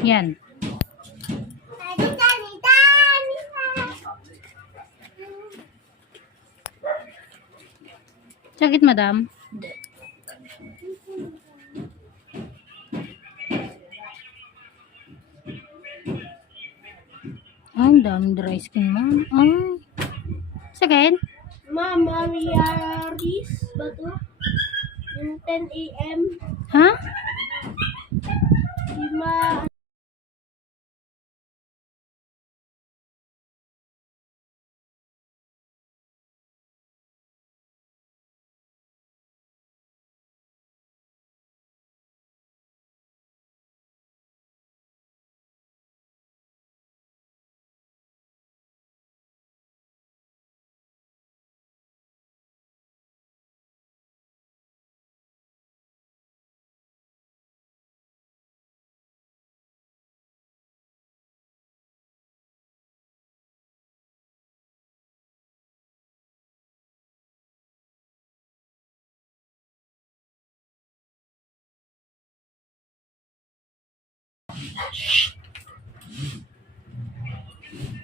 Yan. Sakit, madam? Ang daming dry skin, ma'am. Ay. Sakit? Mama, Mariaris ba to? Yung 10 a.m. Ha? Di ma...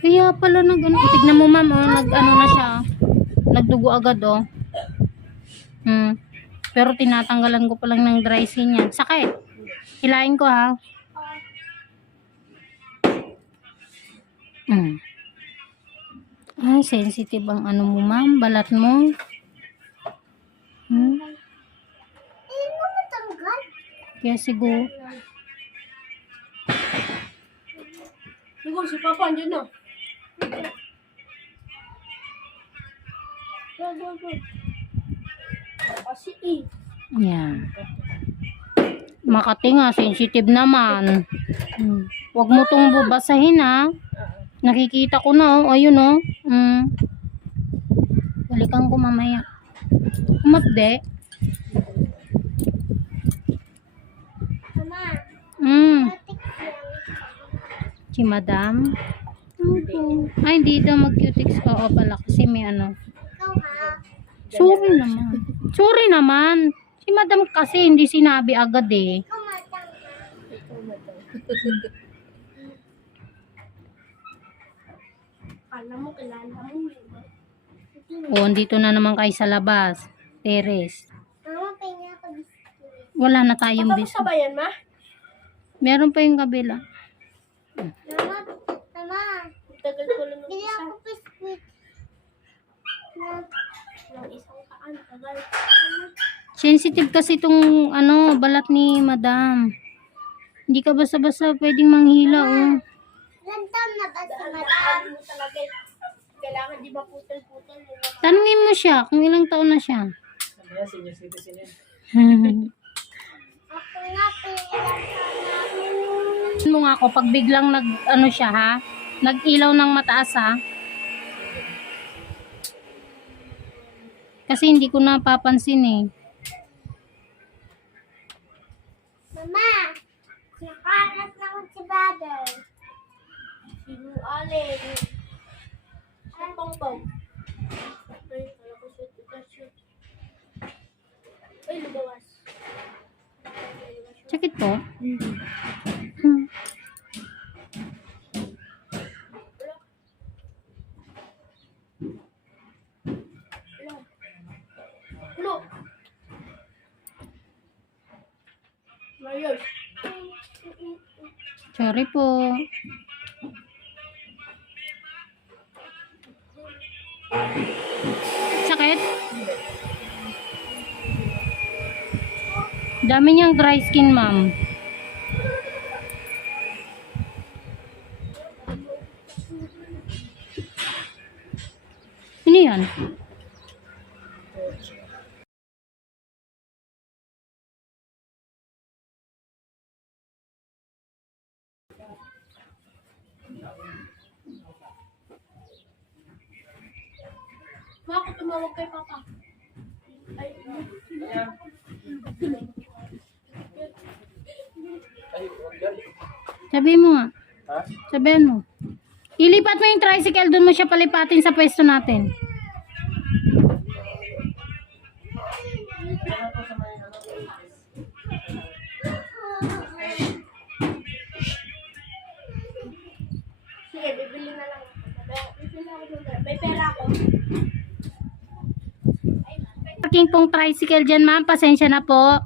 Kaya pala nag ano, tignan mo ma'am, oh, nag ano na siya. Nagdugo agad oh. Hmm. Pero tinatanggalan ko pa lang ng dry skin yan. Sakit. Hilahin ko ha. Hmm. Ay, sensitive ang ano mo ma'am, balat mo. Hmm. Eh? Kaya siguro, Siguro si Papa andyan na. Go, go, go. Kasi eh. Yan. Makati nga, sensitive naman. Hmm. Huwag mo tong babasahin ha. Nakikita ko na oh. Ayun oh. Hmm. Balikan ko mamaya. Umapde. Mama, Hmm. tik lang. Si madam. Okay. Ay, hindi daw mag-cutics. Oo pala kasi may ano. Ikaw ha. Sorry naman. Sorry naman. Si madam kasi hindi sinabi agad eh. Alam mo, kilala mo. ba? O, andito na naman kayo sa labas. Teres. Biscuit. Wala na tayong Tapos bis. ka ba yan, ma? Meron pa yung kabila. Mama, mama. Tagal ko lang ng isa. ako biscuit. Na, ng isang kaan. Tagal. Sensitive kasi itong ano, balat ni madam. Hindi ka basta-basta pwedeng manghila oh. Ilan taon na ba si madam? Kailangan di ba putol-putol? Tanungin mo siya kung ilang taon na siya. Ako nga, pinailan taon na. Mo nga ako pag biglang nag ano siya ha, nag-ilaw ng mataas ha. Kasi hindi ko napapansin eh. Mama, nakalat na ako si brother. Sinungaling. Saan pang pang? Ay, kala ko shoot, ito shoot. Ay, lubawas. Sakit po? Hmm. Sorry po. Sakit? Dami niyang dry skin, ma'am. Ano yan? Tumawag kay Papa? Ay, Sabihin mo nga. Ha? Sabihin mo. Ilipat mo yung tricycle, doon mo siya palipatin sa pwesto natin. Waiting pong tricycle dyan, ma'am. Pasensya na po.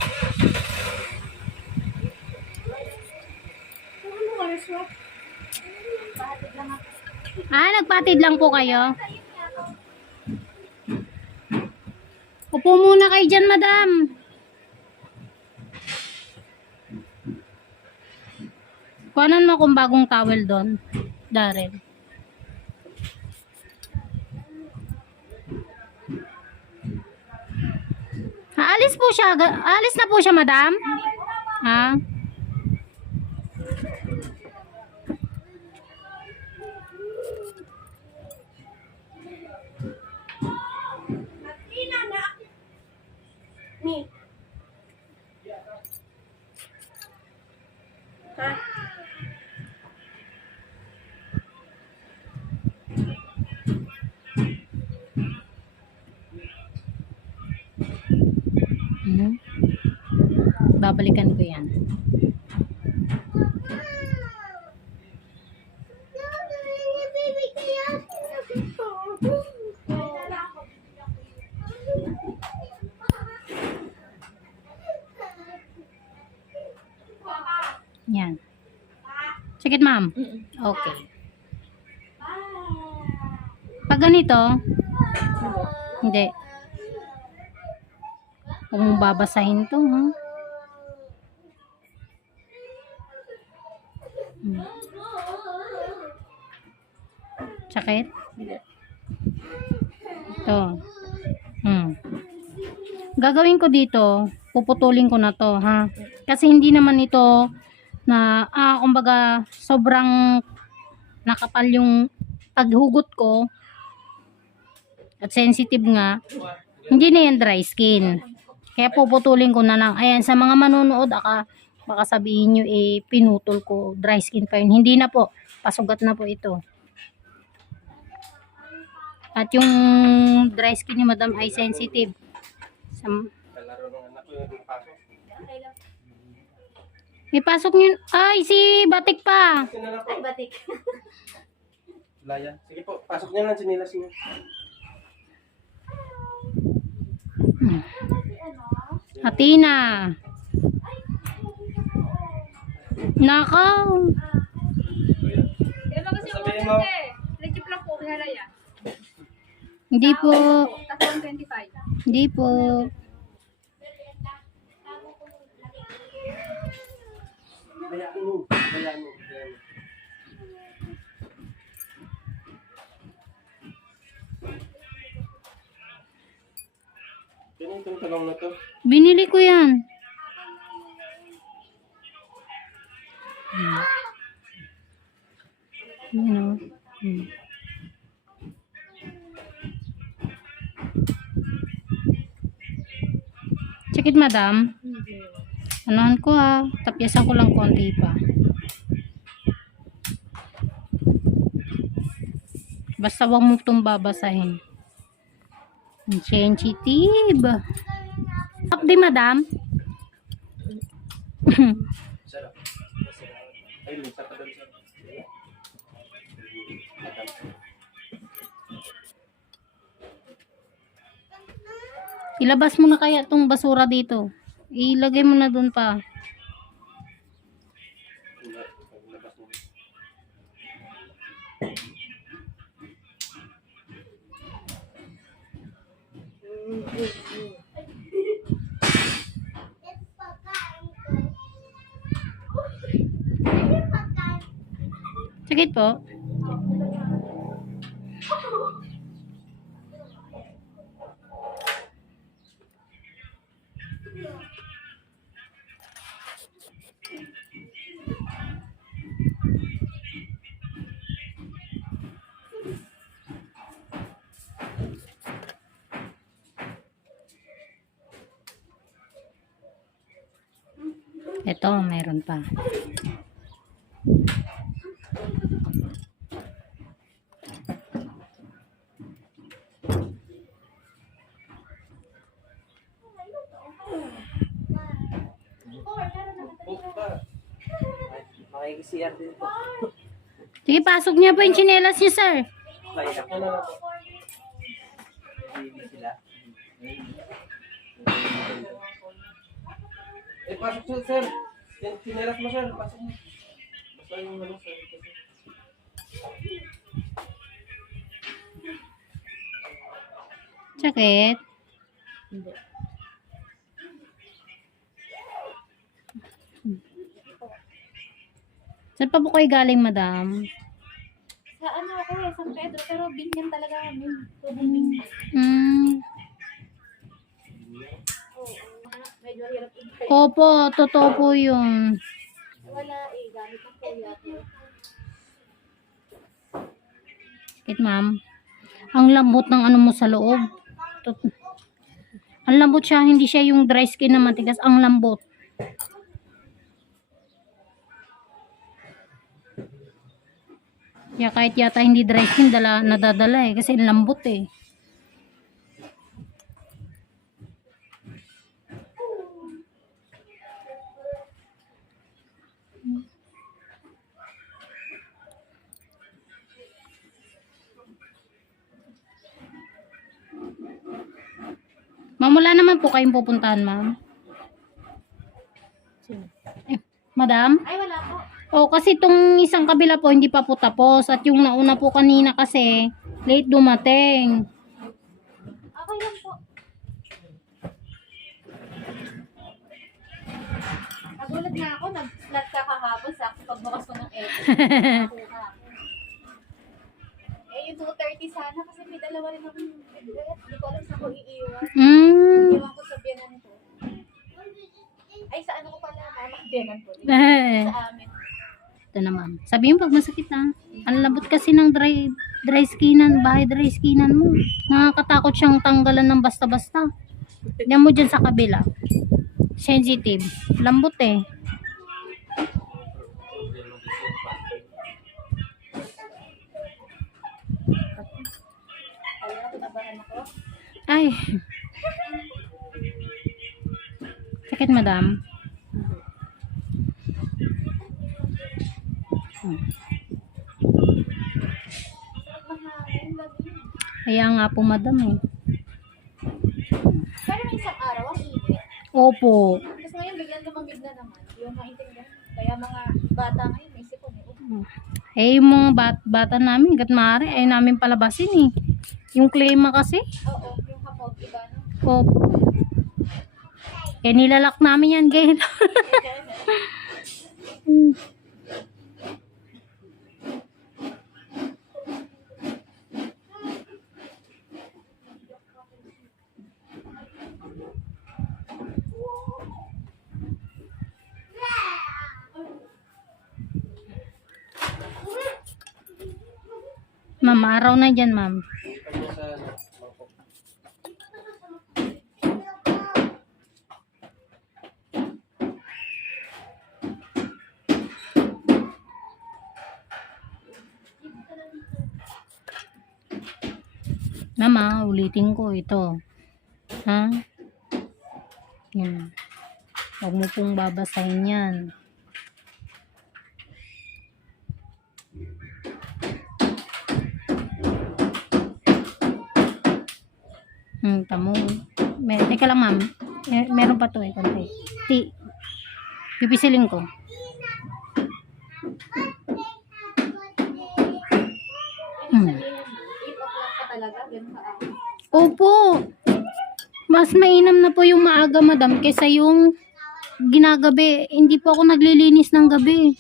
Ah, nagpatid lang po kayo. Upo muna kayo dyan, madam. Kuhanan mo kung bagong towel doon, Darren. Aalis po siya. Aalis na po siya, madam. Ha? Ni. Ha? Mhm. Babalikan ko yan. Yan. Sige, ma'am. Okay. Pag ganito, hindi. Mong babasahin to, ha? Hmm. Sakit? Ito. Hmm. Gagawin ko dito, puputulin ko na to, ha? Kasi hindi naman ito na, ah, kumbaga, sobrang nakapal yung paghugot ko at sensitive nga, hindi na yan dry skin. Kaya puputulin ko na lang. Ayan, sa mga manonood, aka, baka sabihin nyo, eh, pinutol ko, dry skin pa yun. Hindi na po. Pasugat na po ito. At yung dry skin ni madam ay sensitive. Sa, Kalaro ng anak ko yung pasok. may pasok nyo. Ay, si Batik pa. Ay, batik. Laya. Sige po, pasok niyo lang sinilas niyo. Hmm. Atina. Nakaw. Kaya yung Sabihin mo. eh. Legit lang po, Himalaya. Hindi po. Tatlong 25. Hindi po. Bayaan mo. Bayaan mo. Binili ko yan. Check it, madam. Anuhan ko ha. Tapyasan ko lang konti pa. Basta wag mo itong babasahin. Sensitive. Up di, madam. Ilabas mo na kaya itong basura dito. Ilagay mo na dun pa. Sakit po. Ito, meron pa. Nakikisiyan din po. Sige, pasok niya po yung chinelas niya, sir. Pasok sila. Eh, pasok siya, sir. Chinelas mo, sir. Pasok mo. Basta yung ano, sir. Sakit. Saan pa po kayo galing, madam? Sa ano ako eh, San Pedro, pero binyan talaga kami. Mm. Medyo hirap Opo, totoo po yun. Wala eh, gamit ng kuya. Sakit, ma'am. Ang lambot ng ano mo sa loob. Tot- ang lambot siya, hindi siya yung dry skin na matigas. Ang lambot. Kaya kahit yata hindi dry skin, dala, nadadala eh. Kasi lambot eh. Ma'am, wala naman po kayong pupuntahan, ma'am. Eh, madam? Ay, wala po. Oh, kasi itong isang kabila po hindi pa po tapos at yung nauna po kanina kasi late dumating. Okay lang po. Nagulat na ako, nag-flat ka kahapon sa pagbukas ko ng egg. Ako. eh, yung 2.30 sana kasi may dalawa rin akong egg. Hindi ko alam saan ko iiwan. Mm. Iwan ko sa biyanan ko. Ay, sa ano ko pala, mama, biyanan ko. Sa amin. Ito na ma'am. Sabihin pag masakit ha. Ang labot kasi ng dry dry skinan, bahay dry skinan mo. Nakakatakot siyang tanggalan ng basta-basta. Tignan mo dyan sa kabila. Sensitive. Lambot eh. Ay. Sakit madam. Kaya nga po madam eh. Pero isang araw, ang init. Opo. Tapos ngayon, biglang lumamig na naman. Yung maintindihan. Kaya mga bata ngayon, may sipon eh. Eh, yung mga bat bata namin, gat maaari, ay namin palabasin eh. Yung klima kasi. Oo, yung hapog, iba no? Opo. Eh, nilalak namin yan, gay. ma'am, araw na dyan, ma'am. Mama, ulitin ko ito. Ha? Yan. Huwag mo pong babasahin yan. Hmm, tamo. Mer Teka lang, ma'am. Mer meron pa to eh, konti. Ti. Pipisilin ko. Hmm. Sabihin, 8 o'clock ka talaga, ganun ka ako. Opo. Mas mainam na po yung maaga, madam, kaysa yung ginagabi. Hindi po ako naglilinis ng gabi.